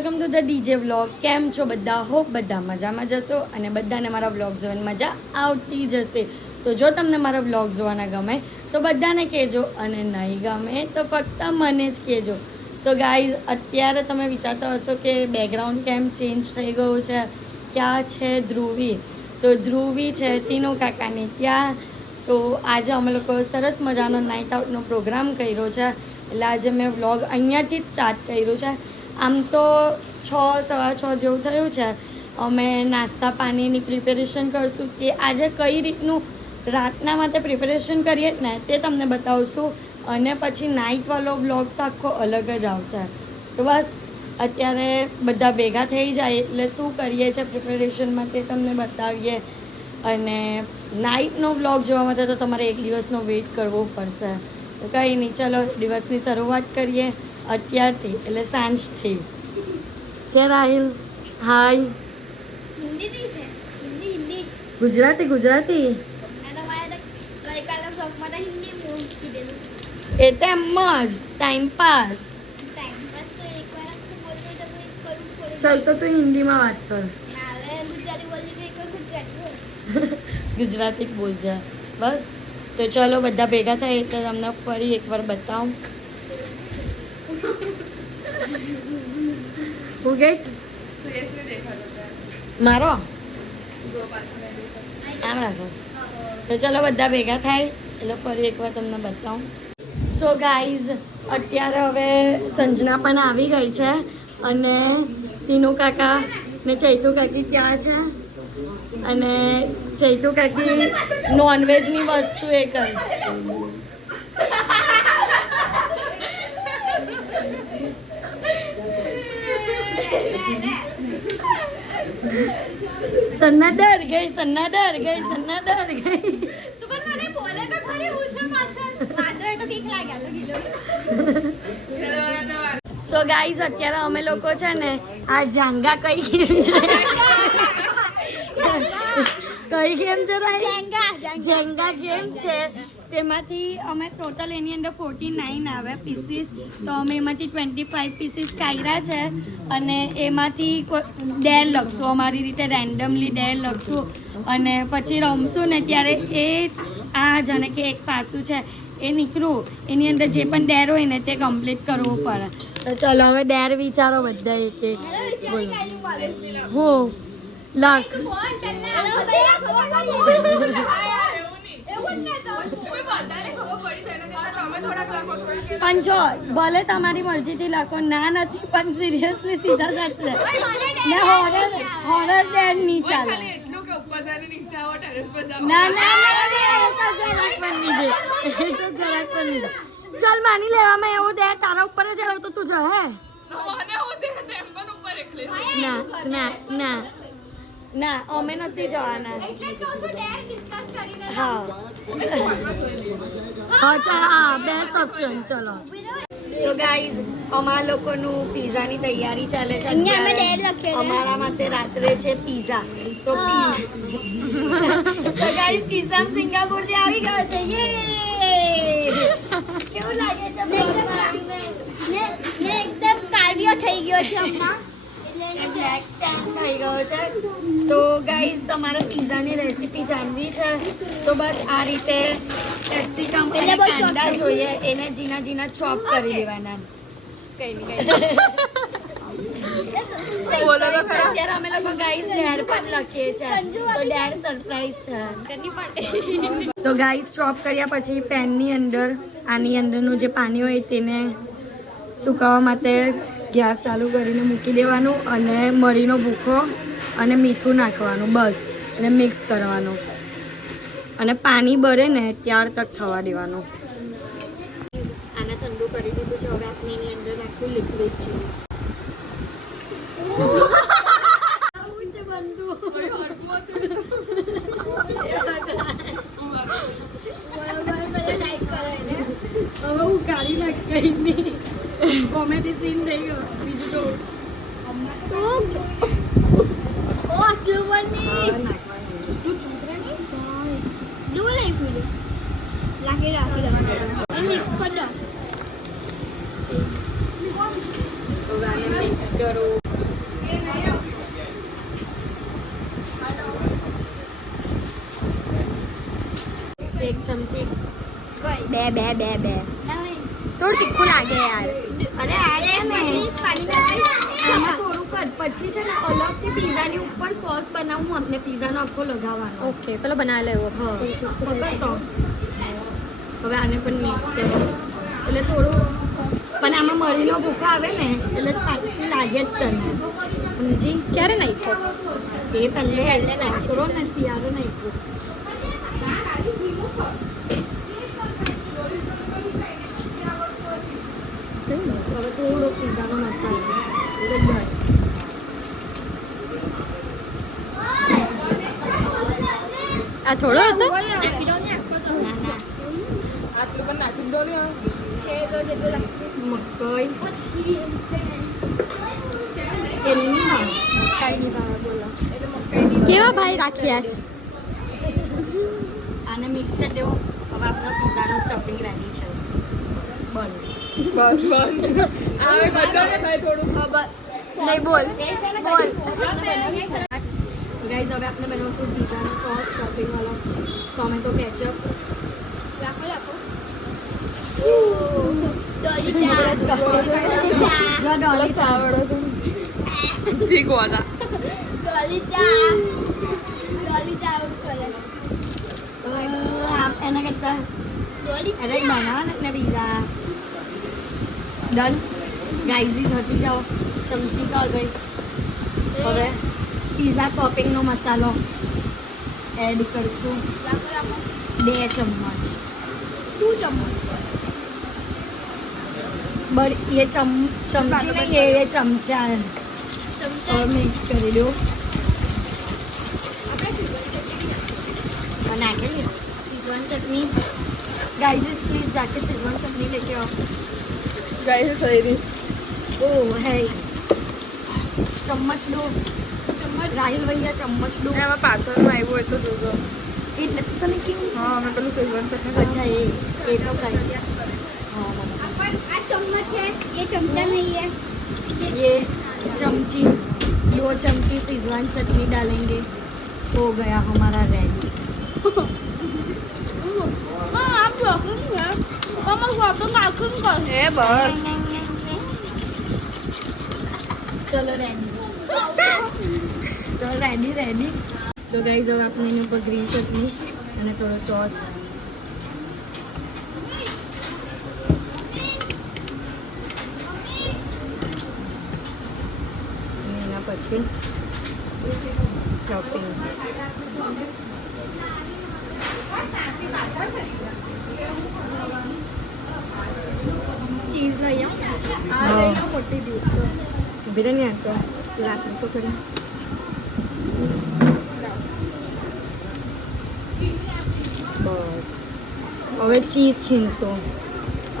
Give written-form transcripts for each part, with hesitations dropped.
Welcome to the DJ vlog. કેમ છો બધા? હોપ બધા મજામાં જશો અને બધાને મારા વ્લોગ જોવાની મજા આવતી જશે. તો જો તમને મારા વ્લોગ જોવાના ગમે તો બધાને કહેજો અને નહીં ગમે તો ફક્ત મને જ કહેજો. સો ગાઈઝ, અત્યારે તમે વિચારતા હશો કે બેકગ્રાઉન્ડ કેમ ચેન્જ થઈ ગયું છે, ક્યાં છે ધ્રુવી? તો ધ્રુવી છે તીનુ કાકાની ત્યાં. તો આજે અમે લોકો સરસ મજાનો નાઇટ આઉટનો પ્રોગ્રામ કર્યો છે, એટલે આજે મેં વ્લોગ અહીંયાથી જ સ્ટાર્ટ કર્યું છે. આમ તો 6:15 જેવું થયું છે. અમે નાસ્તા પાણીની પ્રિપેરેશન કરશું કે આજે કઈ રીતનું રાતના માટે પ્રિપેરેશન કરીએ ને તે તમને બતાવશું, અને પછી નાઇટવાળો વ્લોગ તો આખો અલગ જ આવશે. તો બસ અત્યારે બધા ભેગા થઈ જાય એટલે શું કરીએ છીએ પ્રિપેરેશન માટે તમને બતાવીએ. અને નાઇટનો વ્લોગ જોવા માટે તો તમારે એક દિવસનો વેઇટ કરવો પડશે. તો કંઈ નહીં, ચલો દિવસની શરૂઆત કરીએ અત્યારથી, એટલે સાંજથી. કે રાહિલ? હાય. ગુજરાતી ગુજરાતી એ તો એમ જ ટાઈમ પાસ. ચાલ તો તું હિન્દીમાં વાત કર. ગુજરાતી જ બોલજે બસ. તો ચલો બધા ભેગા થાય એટલે તમને ફરી એકવાર બતાવું. હું ગઈ મારો આમ રાખો. તો ચલો બધા ભેગા થાય એટલે ફરી એકવાર તમને બતાવું. સો ગાઈઝ, અત્યારે હવે સંજના પણ આવી ગઈ છે અને તીનુ કાકા ને ચૈતુ કાકી ક્યાં છે? અને ચૈતુ કાકી નોનવેજની વસ્તુ એ કરે. સન્ના ડર ગઈ, સન્ના ડર ગઈ, સન્ના ડર ગઈ. સો ગાઈઝ, અત્યારે અમે લોકો છે ને આ જાંગા કઈ ગેમ છે જેંગા ગેમ છે. તેમાંથી અમે ટોટલ એની અંદર 49 આવે પીસીસ. તો અમે એમાંથી 25 પીસીસ કાઢ્યા છે અને એમાંથી ડેર લખશું, અમારી રીતે રેન્ડમલી ડેર લખશું અને પછી રમશું ને ત્યારે એ આ જાણે કે એક પાસું છે એ નીકળું, એની અંદર જે પણ ડેર હોય ને તે કમ્પ્લીટ કરવું પડે. તો ચલો હવે ડેર વિચારો બધા એક એક. બોલો હું લખ. પણ જો ભલે તમારી મરજીથી લખો, ના નથી પણ સિરિયસલી સીધા સાથે ને હોરર ડેર નહીં ચાલે. ના ના ચાલ માની લેવામાં એવું ડેર તારા ઉપર જ આવ્યો તો તું જ હે. ના ના ના ના, અમે નથી જવાના. હા હા ચાલ, હા બેસ્ટ ઓપ્શન. ચલો તો ગાઈઝ, અમારા લોકોનું પીઝાની તૈયારી ચાલે છે. અમારા માટે રાત્રે છે પીઝા. તો ગાઈઝ, પીઝા સિંગાપુરથી આવી ગયો છે. કેવું લાગે છે? એકદમ કાર્ડિયો થઈ ગયો છે અમ્મા. થઈ ગયો છે. તો ગાઈઝ, તમારે પીઝાની રેસીપી જાણવી છે તો બસ આ રીતે કેપ્સિકમ અને કાંદા જોઈએ, એને ઝીણા ઝીણા ચોપ કરી લેવાના. અત્યારે અમે લોકો ગાઈઝ ડેર પણ લખીએ છીએ, તો ડેર સરપ્રાઈઝ છે. તો ગાઈઝ, ચોપ કર્યા પછી પેનની અંદર આની અંદરનું જે પાણી હોય તેને સુકાવવા માટે ગેસ ચાલુ કરીને મૂકી દેવાનું અને મરીનો ભૂકો અને મીઠું નાખવાનું, બસ અને મિક્સ કરવાનું અને પાણી બળે ને ત્યાર તક થવા દેવાનું. આને ઠંડુ કરી દીધું છે. હવે આપણે એની અંદર આખું લિક્વિડ છે. હવે હું કાઢી નાખ કઈ નહીં. કોમેડી સીન થઈ ગયો. બીજું તો મિક્સ કરો. ચમચી કઈ બે બે બે બે નહીં. થોડું તીખું લાગે યાર. અરે આ છે એક ને મિનિટ પાણી નાખી. આમાં થોડુંક જ પછી છે ને અલગથી પીઝાની ઉપર સોસ બનાવું આપણે પીઝાનો આખો લગાવવાનો ઓકે પેલો બનાવી લેવો. હા પકડ તો હવે આને પણ મિક્સ કરો એટલે થોડું પણ આમાં મરીનો ભૂકો આવે ને એટલે સ્પાઇસી લાગે જ તને સમજી ક્યારે નાખ્યો? એ પહેલે કરો ને ત્યારે નાખ્યું હવે થોડો પીઝાનો મસાલો એટલે બસ આ થોડો હતો? બોલો હવે. ના ના છે તો જેટલું લાગે. મકઈ પછી એની હા કેવા ભાઈ રાખ્યા છે? આને મિક્સ કરી દેવો હવે આપણો પીઝાનો સ્ટફિંગ રેડી છે બસ નહીં બોલ બોલ. ગાઈઝ હવે આપણે બનાવશું પીઝાનો સોસ સ્ટફિંગ વાળો ટોમેટો કેચઅપ રાખો. ડોલી ચા. ડોલી ચા. જો ડોલી ચાવડો છે ડોલી ચા. ડોલી ચા આવું કરે. એના કરતા ડોલી અરે બનાવ ને પીઝા ડન ગાઈઝીસ હટી જાઓ ચમચી તો ગઈ હવે પીઝા ટોપિંગનો મસાલો એડ કરશું રાખો. 2 ચમચ તું ચમચ. બળ એ ચમચી નહીં એ ચમચા ચમચા. મિક્સ કરી દો આપણે સિઝન ચટણી નાખેલી સિઝવાન ચટણી गाइस प्लीज जाके सिजवान चटनी लेके आओ ओ है चम्मच दो चम्मच राहुल भैया चम्मच दो એમાં પાછળનું આવ્યું હોય તો જોજો. એટલે તો તને કેવું હા અમે પેલું સેજવાન ચટણી अच्छा ये तो कहीं हाँ मामा अपन आज चम्मच है ये चमचा नहीं है. ये चमची 2 चमची सिजवान चटनी डालेंगे हो गया हमारा रेडी हाँ आप वॉकिंग है हम वॉकिंग वॉकिंग कर. એ બસ चलो रेडी तो रेडी रेडी तो गाइस अब आपने એની ઉપર ગ્રીન ચટણી અને થોડો સોસ અને એના પછી સ્ટફિંગ ચીઝ લઈ આવો મોટી ડીશ બિરયાની આપતો રાતનું તો કરી બસ હવે ચીઝ છીનશો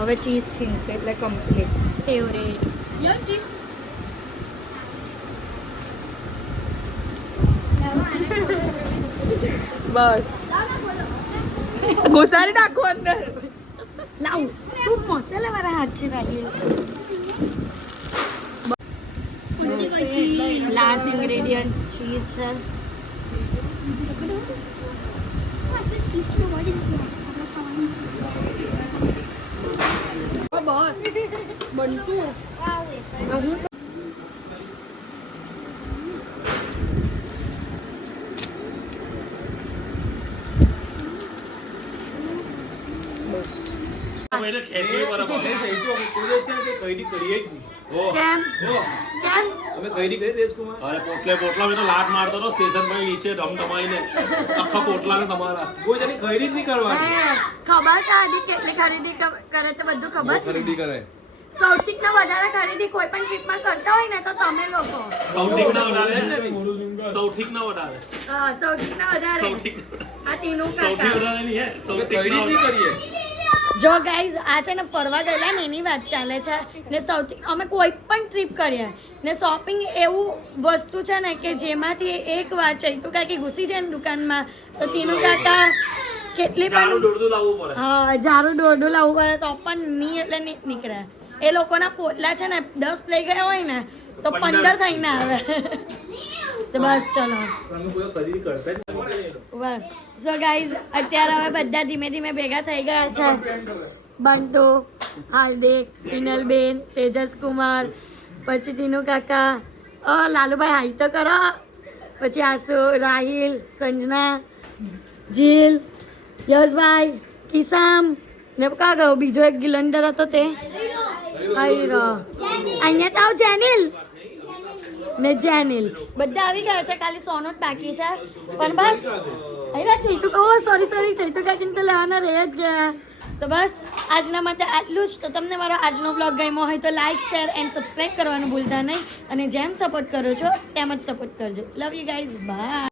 હવે ચીઝ છીનશે એટલે કમ્પ્લીટ ફેવરેટ. ये चीज બસ ઘુસારી નાખો અંદર. લાવ તું મસાલા વાળા હાથ છે રાહી લાસ્ટ ઇન્ગ્રેડિયન્ટ્સ ચીઝ છે બસ બનતું હું એને ખેંચીને બરાબર. અમે જઈશું, અમે કોઈ દિવસ છે ને તે કઈડી કરીએ જ નહીં. ઓહ. કેમ ઓહ. કેમ અમે કઈડી કરી દેશકુમાર. અરે પોટલા મેં તો લાત મારતો હતો સ્ટેશન પર નીચે ઢમ ધમાઈને આખા પોટલાને તમારા કોઈ જણી ખરીદી જ નહીં કરવાની. ખબર છે આદિ કેટલી ખરીદી કરે છે બધું ખબર બહુ ખરીદી કરે. સૌથી ના વધારે ખરીદી કોઈ પણ ટ્રીપમાં કરતા હોય ને તો તમે લોકો સૌથી ના વધારે ને સૌથી ના વધારે હા સૌથી ના વધારે સૌથી આ તીનું સૌથી કાકા વધારે નહીં હે અમે સૌથી ખરીદી નહીં કરીએ. જો ગાઈઝ આ છે ને ફરવા ગયેલા ને એની વાત ચાલે છે ને સૌથી અમે કોઈ પણ ટ્રીપ કરીએ ને શોપિંગ એવું વસ્તુ છે ને કે જેમાંથી એક વાર ચૈતુ કાકી ઘૂસી જાય ને દુકાનમાં તો તીનું કાકા કેટલી જાડું પણ દોડતું લાવવું પડે. હા જારું દોડું લાવવું પડે તો પણ નહીં એટલે નહીં નીકળે એ લોકોના પોટલા છે ને 10 લઈ ગયા હોય ને તો 15 થઈને આવે તો બસ ચલો અમે કોઈ ખરીદી કરતા જ નથી. સો ગાઈઝ અત્યારે હવે બધા ધીમે ધીમે ભેગા થઈ ગયા છે. બંટુ, હાર્દિક, હિનલબેન, તેજસ કુમાર, પછી ટીનુ કાકા, લાલુભાઈ હાઈ તો કરો, પછી આસુ, રાહિલ, સંજના, જીલ, યશભાઈ, કિસામ ને કા ગયો બીજો એક ગિલંડર હતો તે આયરો. અહીંયા તો આવ જેનિલ ને જેનિલ બધા આવી ગયા છે. ખાલી સોનો જ બાકી છે પણ બસ અહીંયા ચૈતુ કહો સોરી ચૈતુ કાકીને તો લેવાના રહી જ ગયા. તો બસ આજના માટે આટલું જ. તો તમને મારો આજનો બ્લોગ ગમ્યો હોય તો લાઇક શેર એન્ડ સબસ્ક્રાઈબ કરવાનું ભૂલતા નહીં અને જેમ સપોર્ટ કરો છો તેમ જ સપોર્ટ કરજો. Love you guys, by.